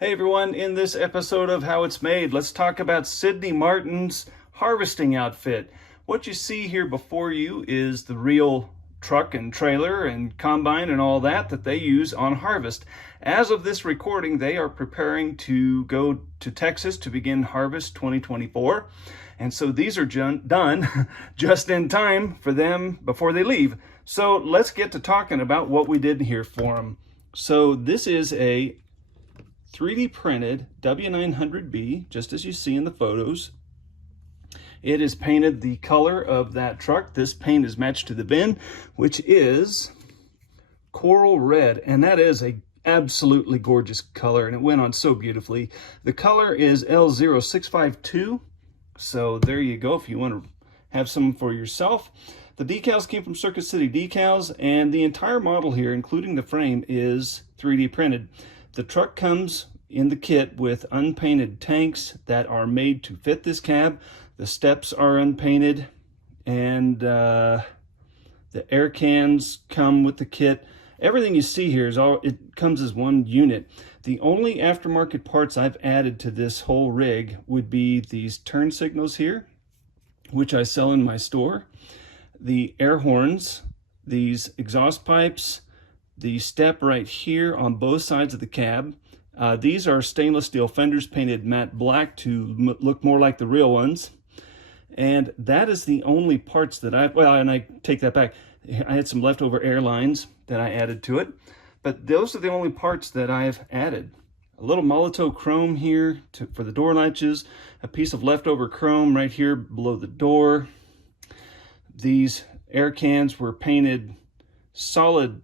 Hey everyone, in this episode of How It's Made, let's talk about Sydney Martin's harvesting outfit. What you see here before you is the real truck and trailer and combine and all that they use on harvest. As of this recording, they are preparing to go to Texas to begin harvest 2024. And so these are done just in time for them before they leave. So let's get to talking about what we did here for them. So this is a 3D printed W900B, just as you see in the photos. It is painted the color of that truck. This paint is matched to the bin, which is coral red, and that is a absolutely gorgeous color, and it went on so beautifully. The color is L0652, so there you go if you want to have some for yourself. The decals came from Circuit City Decals, and the entire model here, including the frame, is 3D printed. The truck comes in the kit with unpainted tanks that are made to fit this cab. The steps are unpainted, and the air cans come with the kit. Everything you see here it comes as one unit. The only aftermarket parts I've added to this whole rig would be these turn signals here, which I sell in my store, the air horns, these exhaust pipes, the step right here on both sides of the cab. These are stainless steel fenders painted matte black to look more like the real ones. And that is the only parts that and I take that back. I had some leftover air lines that I added to it, but those are the only parts that I've added. A little Molotow chrome here for the door latches, a piece of leftover chrome right here below the door. These air cans were painted solid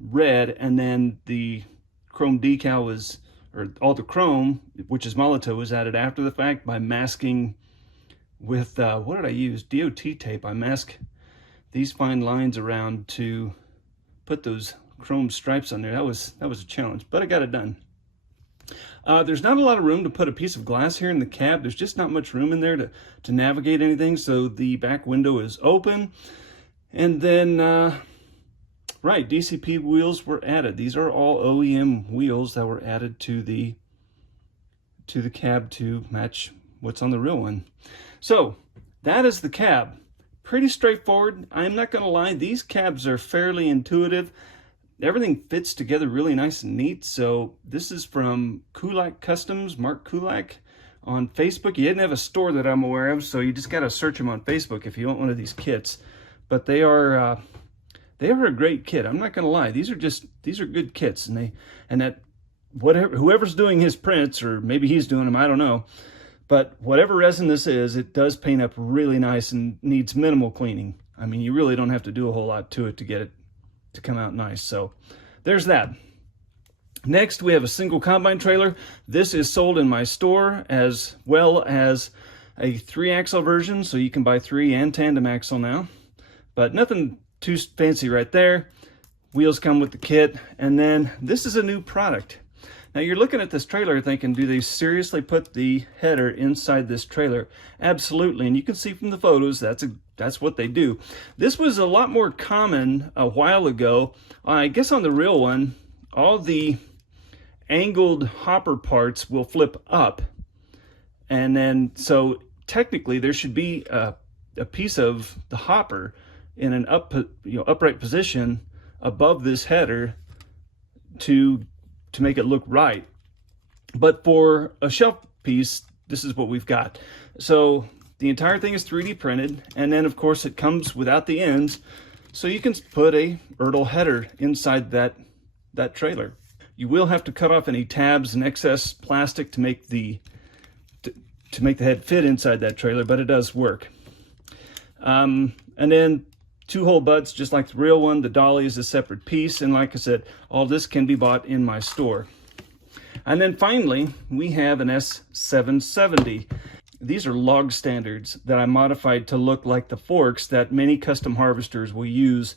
red, and then the chrome decal was, or all the chrome, which is Molotow, was added after the fact by masking with, what did I use? DOT tape. I masked these fine lines around to put those chrome stripes on there. That was a challenge, but I got it done. There's not a lot of room to put a piece of glass here in the cab. There's just not much room in there to navigate anything, so the back window is open. And then, right, DCP wheels were added. These are all OEM wheels that were added to the cab to match what's on the real one. So that is the cab. Pretty straightforward. I'm not going to lie, these cabs are fairly intuitive. Everything fits together really nice and neat. So this is from Kulak Customs, Mark Kulak on Facebook. He didn't have a store that I'm aware of, so you just got to search him on Facebook if you want one of these kits. But they are a great kit. I'm not going to lie. These are good kits, and whoever's doing his prints, or maybe he's doing them, I don't know. But whatever resin this is, it does paint up really nice and needs minimal cleaning. I mean, you really don't have to do a whole lot to it to get it to come out nice. So there's that. Next, we have a single combine trailer. This is sold in my store, as well as a 3-axle version, so you can buy 3 and tandem axle now. But nothing too fancy right there. Wheels come with the kit, and then this is a new product. Now you're looking at this trailer thinking, do they seriously put the header inside this trailer? Absolutely, and you can see from the photos that's what they do. This was a lot more common a while ago. I guess on the real one, all the angled hopper parts will flip up, and then so technically there should be a piece of the hopper in an upright position above this header to make it look right. But for a shelf piece, this is what we've got. So the entire thing is 3D printed, and then of course it comes without the ends, so you can put a Ertl header inside that trailer. You will have to cut off any tabs and excess plastic to make the head fit inside that trailer, but it does work. And then 2-hole butts, just like the real one. The dolly is a separate piece, and like I said, all this can be bought in my store. And then finally, we have an S770. These are log standards that I modified to look like the forks that many custom harvesters will use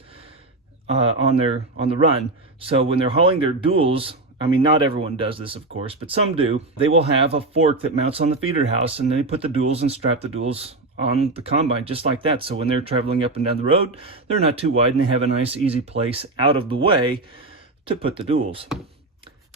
on the run. So when they're hauling their duals, I mean, not everyone does this, of course, but some do. They will have a fork that mounts on the feeder house, and then they put the duals and strap the duals on the combine just like that. So when they're traveling up and down the road, they're not too wide and they have a nice easy place out of the way to put the duals.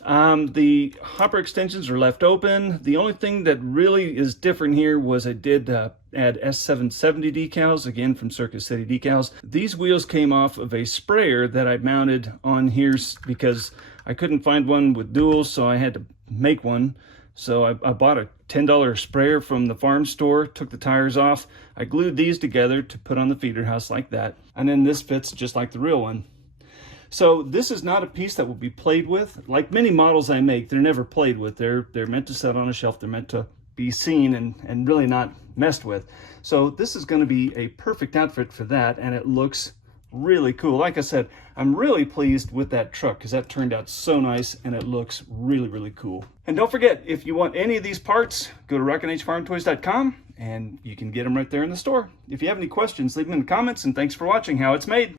The hopper extensions are left open. The only thing that really is different here was I did add S770 decals, again from Circuit City Decals. These wheels came off of a sprayer that I mounted on here because I couldn't find one with duals, so I had to make one. So I bought a $10 sprayer from the farm store, took the tires off. I glued these together to put on the feeder house like that. And then this fits just like the real one. So this is not a piece that will be played with. Like many models I make, they're never played with. They're meant to sit on a shelf. They're meant to be seen and really not messed with. So this is going to be a perfect outfit for that, and it looks really cool. Like I said, I'm really pleased with that truck because that turned out so nice and it looks really, really cool. And don't forget, if you want any of these parts, go to RockinHFarmToys.com and you can get them right there in the store. If you have any questions, leave them in the comments, and thanks for watching How It's Made.